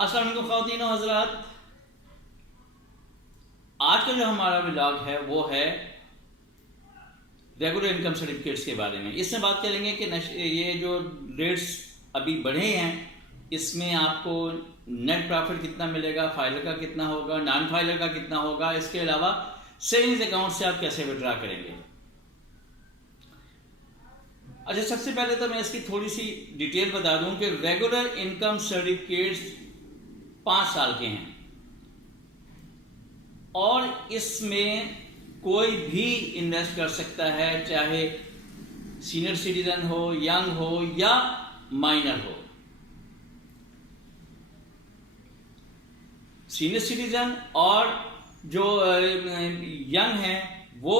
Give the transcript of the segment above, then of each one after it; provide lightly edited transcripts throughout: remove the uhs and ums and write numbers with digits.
अस्सलाम वालेकुम ख़वातीन और हज़रात, आज का जो हमारा व्लॉग है वो है रेगुलर इनकम सर्टिफिकेट्स के बारे में। इसमें बात करेंगे कि ये जो रेट्स अभी बढ़े हैं इसमें आपको नेट प्रॉफिट कितना मिलेगा, फाइलर का कितना होगा, नॉन फाइलर का कितना होगा, इसके अलावा सेविंग्स अकाउंट से आप कैसे विड्रॉ करेंगे। अच्छा, सबसे पहले तो मैं इसकी थोड़ी सी डिटेल बता दूं कि रेगुलर इनकम सर्टिफिकेट्स 5 साल के हैं और इसमें कोई भी इन्वेस्ट कर सकता है, चाहे सीनियर सिटीजन हो, यंग हो या माइनर हो। सीनियर सिटीजन और जो यंग है वो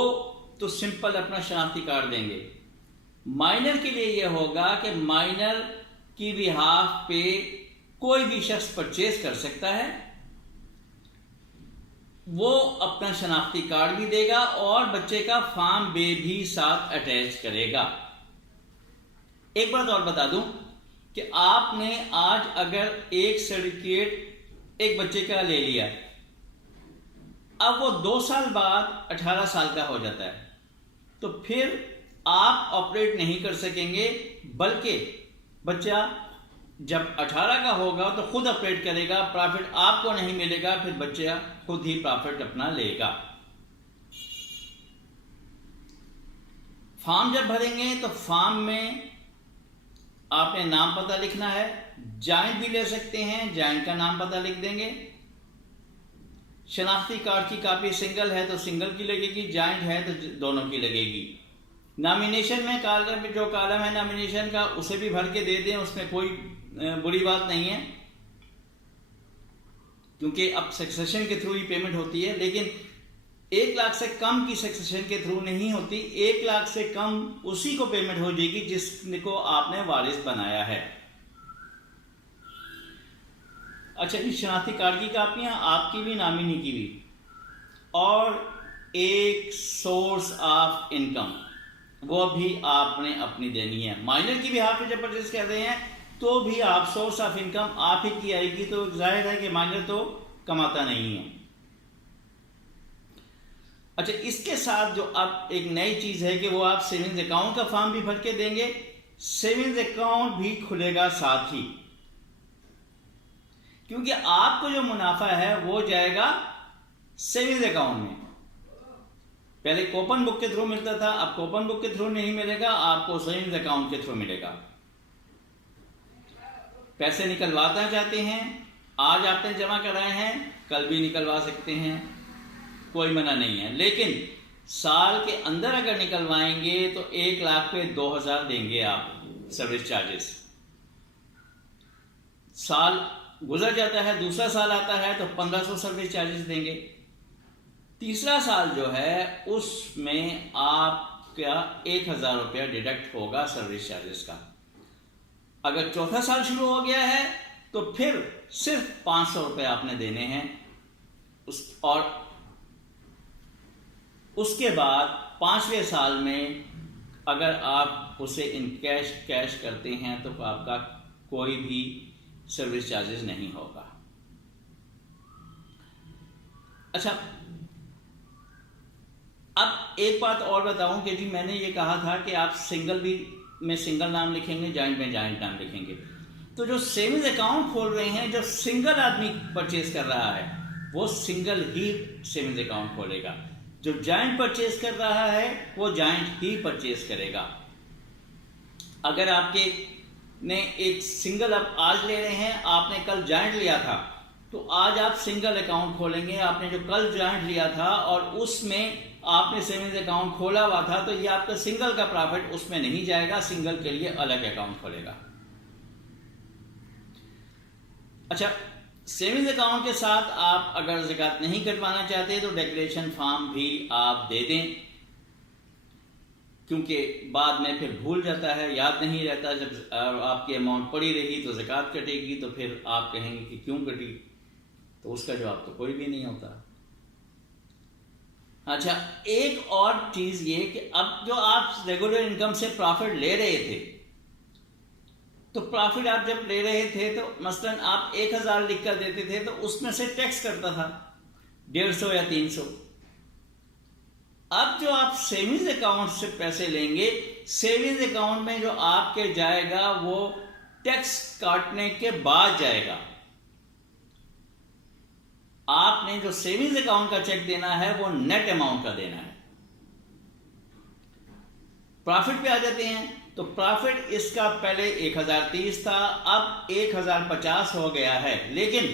तो सिंपल अपना शनाख्ती कार्ड देंगे। माइनर के लिए यह होगा कि माइनर की बिहाफ पे कोई भी शख्स परचेज कर सकता है, वो अपना शनाख्ती कार्ड भी देगा और बच्चे का फॉर्म बे भी साथ अटैच करेगा। एक बात और बता दूं कि आपने आज अगर एक सर्टिफिकेट एक बच्चे का ले लिया, अब वो 2 साल बाद 18 साल का हो जाता है, तो फिर आप ऑपरेट नहीं कर सकेंगे, बल्कि बच्चा जब 18 का होगा तो खुद ऑपरेट करेगा, प्रॉफिट आपको नहीं मिलेगा, फिर बच्चा खुद ही प्रॉफिट अपना लेगा। फॉर्म जब भरेंगे तो फॉर्म में आपने नाम पता लिखना है, जॉइंट भी ले सकते हैं, जॉइंट का नाम पता लिख देंगे। शनाख्ती कार्ड की कॉपी सिंगल है तो सिंगल की लगेगी, जॉइंट है तो दोनों की लगेगी। नॉमिनेशन में जो कॉलम है नॉमिनेशन का उसे भी भर के दे दें, उसमें कोई बुरी बात नहीं है, क्योंकि अब सक्सेशन के थ्रू ही पेमेंट होती है। लेकिन 1 लाख से कम की सक्सेशन के थ्रू नहीं होती, 1 लाख से कम उसी को पेमेंट हो जाएगी जिसको आपने वारिस बनाया है। अच्छा जी, शनाख्ती कार्ड की कापियां आपकी भी, नॉमिनी की भी, और एक सोर्स ऑफ इनकम वो भी आपने अपनी देनी है। माइनर की भी आप जब परचेज कर रहे हैं तो भी आप सोर्स ऑफ इनकम आप ही की आएगी, तो जाहिर है कि माइनर तो कमाता नहीं है। अच्छा, इसके साथ जो अब एक नई चीज है कि वो आप सेविंग्स अकाउंट का फॉर्म भी भर के देंगे, सेविंग्स अकाउंट भी खुलेगा साथ ही, क्योंकि आपको जो मुनाफा है वो जाएगा सेविंग्स अकाउंट में। पहले कूपन बुक के थ्रू मिलता था, अब कूपन बुक के थ्रू नहीं मिलेगा, आपको सेविंग्स अकाउंट के थ्रू मिलेगा। पैसे निकलवाना चाहते हैं, आज आपने जमा कराए हैं, कल भी निकलवा सकते हैं, कोई मना नहीं है। लेकिन साल के अंदर अगर निकलवाएंगे तो 1 लाख पे 2000 देंगे आप सर्विस चार्जेस। साल गुजर जाता है, दूसरा साल आता है तो 1500 सर्विस चार्जेस देंगे। तीसरा साल जो है उसमें आपका 1000 रुपया डिडक्ट होगा सर्विस चार्जेस का। अगर चौथा साल शुरू हो गया है तो फिर सिर्फ 500 रुपये आपने देने हैं और उसके बाद 5वें साल में अगर आप उसे इन कैश करते हैं तो आपका कोई भी सर्विस चार्जेस नहीं होगा। अच्छा, अब एक बात और बताऊं कि जी मैंने ये कहा था कि आप सिंगल भी में सिंगल नाम लिखेंगे, जॉइंट में जॉइंट नाम लिखेंगे। तो जो सेविंग्स अकाउंट खोल रहे हैं, जो सिंगल आदमी परचेज कर रहा है वो सिंगल ही सेविंग्स अकाउंट खोलेगा, जो जॉइंट परचेज कर रहा है वो जॉइंट ही परचेज करेगा। अगर आपके ने एक सिंगल आप आज ले रहे हैं, आपने कल जॉइंट लिया था, तो आज आप सिंगल अकाउंट खोलेंगे। आपने जो कल जॉइंट लिया था और उसमें आपने सेविंग्स अकाउंट खोला हुआ था, तो ये आपका सिंगल का प्रॉफिट उसमें नहीं जाएगा, सिंगल के लिए अलग अकाउंट खोलेगा। अच्छा, सेविंग्स अकाउंट के साथ आप अगर ज़कात नहीं कटवाना चाहते तो डिक्लेरेशन फॉर्म भी आप दे दें, क्योंकि बाद में फिर भूल जाता है, याद नहीं रहता। जब आपकी अमाउंट पड़ी रही तो ज़कात कटेगी, तो फिर आप कहेंगे कि क्यों कटी, तो उसका जवाब तो कोई भी नहीं होता। अच्छा, एक और चीज ये कि अब जो आप रेगुलर इनकम से प्रॉफिट ले रहे थे तो प्रॉफिट आप जब ले रहे थे तो मसलन आप 1000 लिख कर देते थे तो उसमें से टैक्स कटता था 150 या 300। अब जो आप सेविंग्स अकाउंट से पैसे लेंगे, सेविंग्स अकाउंट में जो आपके जाएगा वो टैक्स काटने के बाद जाएगा। आपने जो सेविंग्स अकाउंट का चेक देना है वो नेट अमाउंट का देना है। प्रॉफिट पे आ जाते हैं, तो प्रॉफिट इसका पहले 1030 था, अब 1050 हो गया है, लेकिन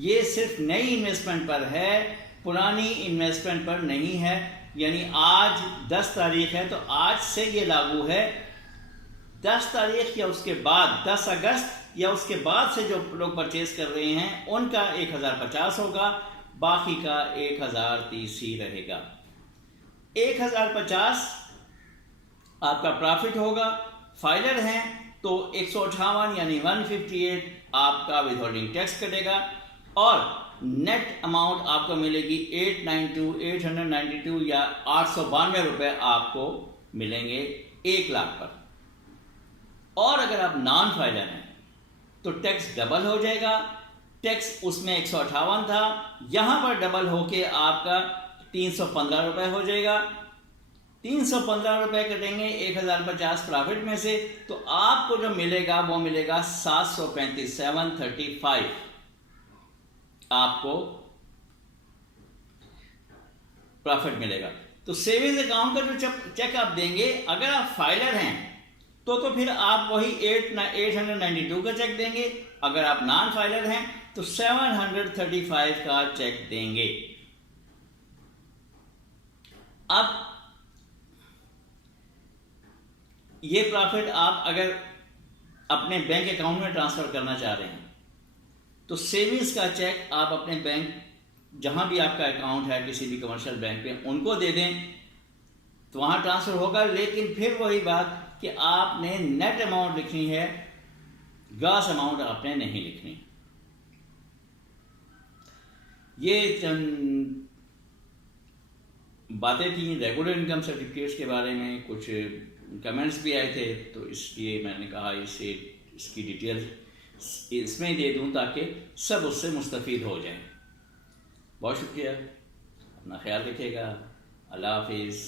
ये सिर्फ नई इन्वेस्टमेंट पर है, पुरानी इन्वेस्टमेंट पर नहीं है। यानी आज 10 तारीख है तो आज से ये लागू है। 10 तारीख या उसके बाद 10 अगस्त या उसके बाद से जो लोग परचेज कर रहे हैं उनका 1050 होगा, बाकी का 1030 ही रहेगा। 1050 आपका प्रॉफिट होगा। फाइलर हैं तो 158 यानी 158 आपका विथहोल्डिंग टैक्स कटेगा और नेट अमाउंट आपको मिलेगी 892 या 892 रुपए आपको मिलेंगे 1 लाख पर। और अगर आप नॉन फाइलर हैं तो टैक्स डबल हो जाएगा। टैक्स उसमें 158 था, यहां पर डबल होके आपका 315 रुपए हो जाएगा। 315 रुपए कटेंगे 1050 प्रॉफिट में से, तो आपको जो मिलेगा वो मिलेगा 735 735 आपको प्रॉफिट मिलेगा। तो सेविंग्स अकाउंट का जो चेक आप देंगे, अगर आप फाइलर हैं तो फिर आप वही 892 का चेक देंगे। अगर आप नॉन फाइलर हैं तो 735 का चेक देंगे। अब ये प्रॉफिट आप अगर अपने बैंक अकाउंट में ट्रांसफर करना चाह रहे हैं तो सेविंग्स का चेक आप अपने बैंक, जहां भी आपका अकाउंट है किसी भी कमर्शियल बैंक में, उनको दे दें तो वहां ट्रांसफर होगा। लेकिन फिर वही बात कि आपने नेट अमाउंट लिखनी है, ग्रॉस अमाउंट आपने नहीं लिखनी। ये चंद बातें थी रेगुलर इनकम सर्टिफिकेट्स के बारे में। कुछ कमेंट्स भी आए थे तो इसलिए मैंने कहा इसे इसकी डिटेल इसमें दे दूं ताकि सब उससे मुस्तफ़ीद हो जाएं। बहुत शुक्रिया, अपना ख्याल रखिएगा। अल्लाह हाफिज़।